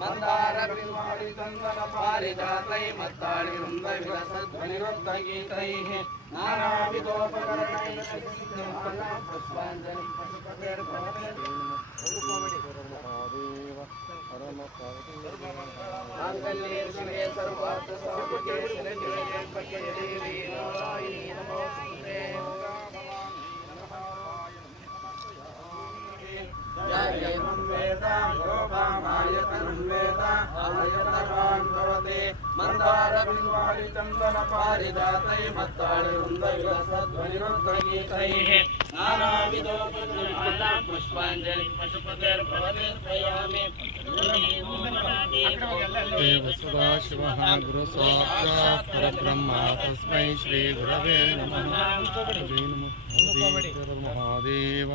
मन्दारविवाणितन्दनपारिजातै मत्तालिरुन्दविरसध्वनिरुद्धगीतैः नानाविधोपकरणैः पुष्पाञ्जलि माङ्गल्ये शिवे सर्वार्थसाधके शिरजयपके देवी नारायणी नमोऽस्तुते जय जय वेदा भवति मन्दारबिल्वारि चन्दनपारिजातै मत्ताळिवृन्दविलसध्वनिरुद्धगीतैः नानाविधोपचाराणां पुष्पाञ्जलि पशुपतिर्भवतिर्पयामि सदाशिवः गुरुसाक्षात् परब्रह्मा तस्मै श्रीगुरवे नमः महादेव